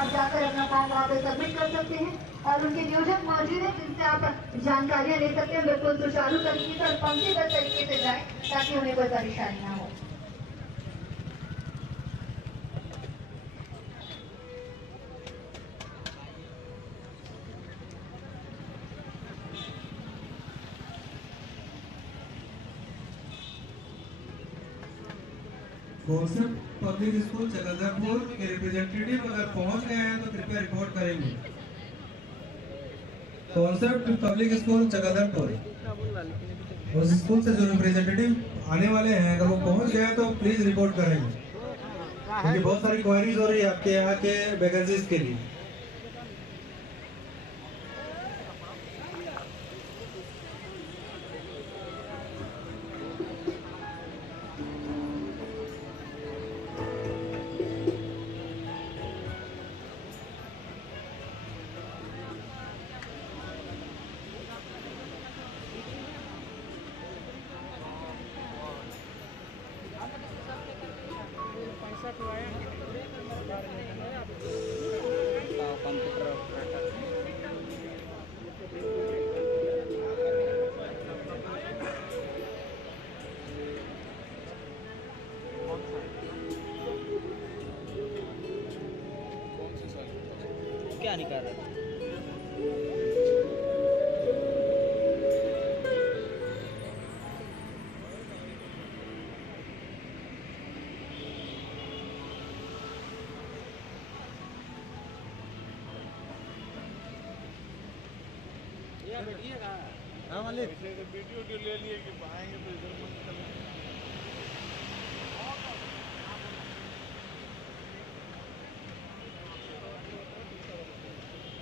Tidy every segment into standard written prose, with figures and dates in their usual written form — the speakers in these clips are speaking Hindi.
आप जाकर अपना फॉर्म वहाँ पे सबमिट कर सकते हैं और उनके नियोजक मौजूद है जिनसे आप जानकारियाँ ले सकते हैं। बिल्कुल सुचारू तरीके से और पंक्तिबद्ध तरीके से जाएं ताकि उन्हें कोई परेशानी ना हो। कॉन्सेप्ट पब्लिक स्कूल चकंदरपुर के रिप्रेजेंटेटिव अगर पहुंच गए हैं तो कृपया रिपोर्ट करेंगे। कॉन्सेप्ट पब्लिक स्कूल चकंदरपुर, उस स्कूल से जो रिप्रेजेंटेटिव आने वाले हैं अगर वो पहुंच गए तो प्लीज रिपोर्ट करेंगे, क्योंकि बहुत सारी क्वायरीज हो रही है आपके यहाँ के वैकेंसीज के लिए। क्या निकाल रहा है? हाँ मालिक, वीडियो ले लिए कि आएंगे तो इधर मत चलें।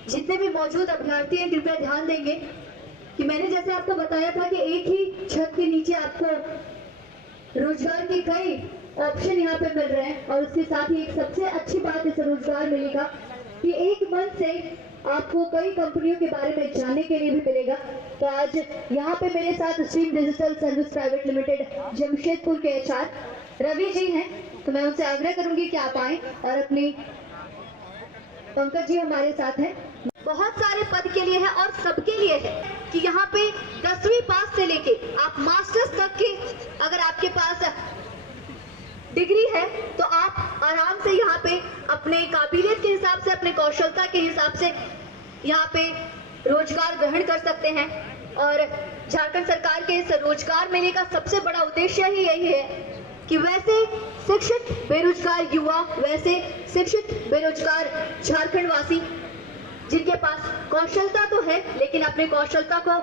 जितने भी मौजूद अभ्यर्थी हैं कृपया ध्यान देंगे कि मैंने जैसे आपको बताया था कि एक ही छत के नीचे आपको रोजगार के कई ऑप्शन यहाँ पे मिल रहे हैं और उसके साथ ही एक सबसे अच्छी बात इस रोजगार मिलेगा कि एक मंच से आपको कई कंपनियों के बारे में जानने के लिए भी मिलेगा। तो आज यहाँ पे मेरे साथ stream digital service private limited Jamshedpur के एचआर रवि जी हैं, तो मैं उनसे आग्रह करूंगी कि आप आए और अपनी पंकज जी हमारे साथ हैं। बहुत सारे पद के लिए है और सबके लिए है कि यहाँ पे 10वीं पास से लेके आप मास्टर्स तक के अगर आपके पास डिग्री है तो आप आराम से यहाँ पे अपने काबिलियत के हिसाब से, अपने कौशलता के हिसाब से यहाँ पे रोजगार ग्रहण कर सकते हैं। और झारखंड सरकार के इस रोजगार मेले का सबसे बड़ा उद्देश्य ही यही है कि वैसे शिक्षित बेरोजगार युवा, वैसे शिक्षित बेरोजगार झारखंड वासी जिनके पास कौशलता तो है लेकिन अपने कौशलता को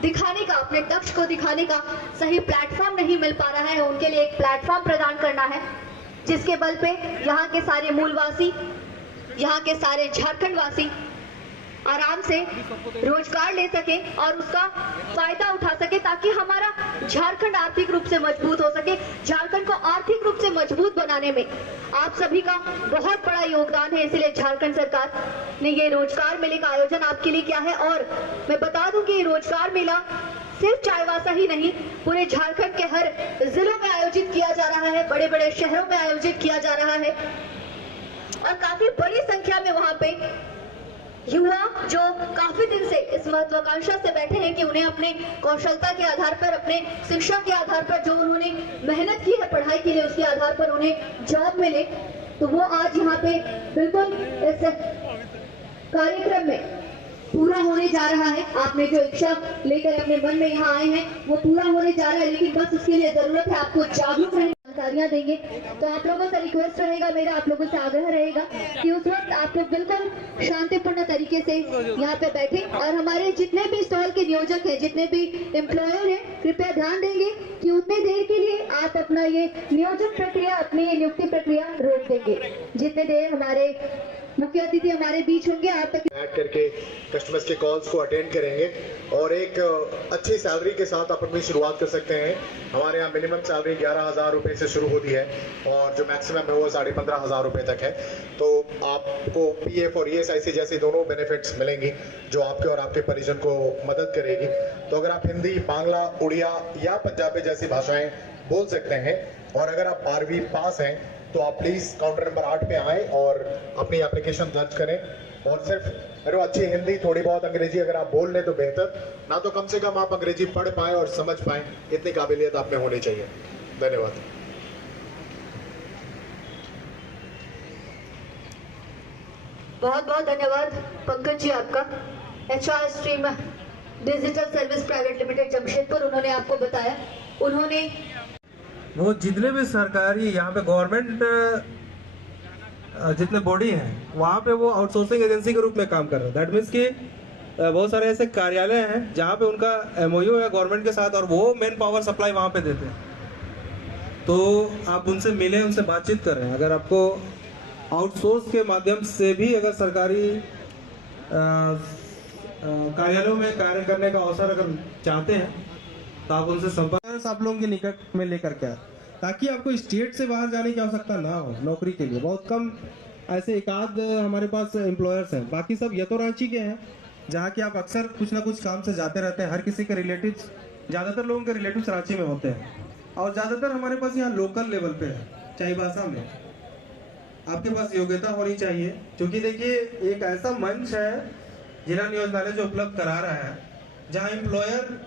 दिखाने का, अपने दक्ष को दिखाने का सही प्लेटफॉर्म नहीं मिल पा रहा है, उनके लिए एक प्लेटफॉर्म प्रदान करना है जिसके बल पे यहाँ के सारे मूलवासी, यहाँ के सारे झारखंड वासी आराम से रोजगार ले सके और उसका फायदा उठा सके ताकि हमारा झारखंड आर्थिक रूप से मजबूत हो सके। झारखंड को आर्थिक रूप से मजबूत बनाने में आप सभी का बहुत बड़ा योगदान है, इसलिए झारखंड सरकार ने ये रोजगार मेले का आयोजन आपके लिए किया है। और मैं बता दूं कि ये रोजगार मेला सिर्फ चाईबासा ही नहीं, पूरे झारखंड के हर जिलों में आयोजित किया जा रहा है, बड़े बड़े शहरों में आयोजित किया जा रहा है और काफी बड़ी संख्या में वहां पे युवा जो काफी दिन से इस महत्वाकांक्षा से बैठे हैं कि उन्हें अपने कौशलता के आधार पर, अपने शिक्षा के आधार पर, जो उन्होंने मेहनत की है पढ़ाई के लिए, उसके आधार पर उन्हें जॉब मिले, तो वो आज यहाँ पे बिल्कुल इस कार्यक्रम में पूरा होने जा रहा है। आपने जो इच्छा लेकर अपने मन में यहाँ आए हैं वो पूरा होने जा रहा है, लेकिन बस उसके लिए जरूरत है आपको जागरूक रहने, जानकारियाँ देंगे। तो आप लोगों से रिक्वेस्ट रहेगा, मेरा आप लोगों से आग्रह रहेगा कि उस वक्त आप लोग बिल्कुल शांतिपूर्ण तरीके से यहाँ पे बैठे और हमारे जितने भी स्टॉल के नियोजक हैं, जितने भी एम्प्लॉयर हैं, कृपया ध्यान देंगे कि उतने देर के लिए आप अपना ये नियोजन प्रक्रिया, अपनी ये नियुक्ति प्रक्रिया रोक देंगे। जितने देर हमारे मुख्य अतिथि हमारे बीच होंगे आप तक ऐड करके कस्टमर्स के कॉल्स को अटेंड करेंगे और एक अच्छी सैलरी के साथ आप अपनी शुरुआत कर सकते हैं। हमारे यहाँ मिनिमम सैलरी 11,000 रुपये से शुरू होती है और जो मैक्सिमम है वो 15,500 रुपये तक है। तो आपको PF और ESIC जैसी दोनों बेनिफिट्स मिलेंगी जो आपके और आपके परिजन को मदद करेगी। तो अगर आप हिंदी, बांग्ला, उड़िया या पंजाबी जैसी भाषाएं बोल सकते हैं और अगर आप 12वीं पास हैं तो आप प्लीज़ काउंटर नंबर 8 पे आएँ और अपनी एप्लीकेशन दर्ज करें। और सिर्फ अरे अच्छी हिंदी, थोड़ी बहुत अंग्रेजी अगर आप बोल लें तो बेहतर, ना तो कम से कम आप अंग्रेजी पढ़ पाएँ और समझ पाएँ, इतनी काबिलियत आप में होनी चाहिए। धन्यवाद। बहुत बहुत धन्यवाद पंकज जी आपका। HR stream digital service private limited Jamshedpur, उन्होंने आपको बताया, उन्होंने वो जितने भी सरकारी यहाँ पे गवर्नमेंट जितने बॉडी हैं वहाँ पे वो आउटसोर्सिंग एजेंसी के रूप में काम कर रहे हैं। दैट मीन्स कि बहुत सारे ऐसे कार्यालय हैं जहाँ पे उनका MOU है गवर्नमेंट के साथ और वो मैन पावर सप्लाई वहाँ पे देते हैं। तो आप उनसे मिलें, उनसे बातचीत करें। अगर आपको आउटसोर्स के माध्यम से भी अगर सरकारी कार्यालयों में कार्य करने का अवसर अगर चाहते हैं तो आप उनसे संपर्क आप लोगों के निकट में लेकर के आए, ताकि आपको स्टेट से बाहर जाने की आवश्यकता ना हो नौकरी के लिए। बहुत कम ऐसे एकाध हमारे पास एम्प्लॉयर्स हैं, बाकी सब या तो रांची के हैं जहाँ कि आप अक्सर कुछ ना कुछ काम से जाते रहते हैं। हर किसी के रिलेटिव्स, ज़्यादातर लोगों के रिलेटिव्स रांची में होते हैं और ज़्यादातर हमारे पास यहाँ लोकल लेवल पे है। चाईबासा में आपके पास योग्यता होनी चाहिए, क्योंकि देखिए एक ऐसा मंच है जिला नियोजनालय जो उपलब्ध करा रहा है जहाँ एम्प्लॉयर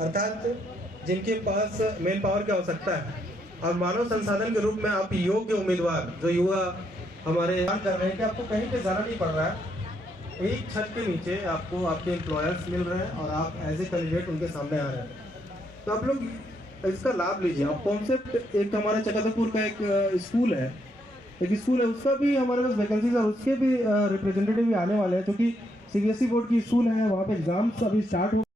अर्थात जिनके पास मेन पावर की आवश्यकता है और मानव संसाधन के रूप में आप योग्य उम्मीदवार जो युवा हमारे काम कर रहे हैं कि आपको कहीं पे जाना नहीं पड़ रहा है, एक छत के नीचे आपको आपके एम्प्लॉयर्स मिल रहे हैं और आप एज ए कैंडिडेट उनके सामने आ रहे हैं। तो आप लोग इसका लाभ लीजिए। आप कॉन्सेप्ट एक हमारा चक्रधरपुर का एक स्कूल है, उसका भी हमारे पास वैकेंसीज और उसके भी रिप्रेजेंटेटिव भी आने वाले हैं, क्योंकि CBSE बोर्ड की स्कूल है, वहाँ पे एग्जाम्स अभी स्टार्ट हो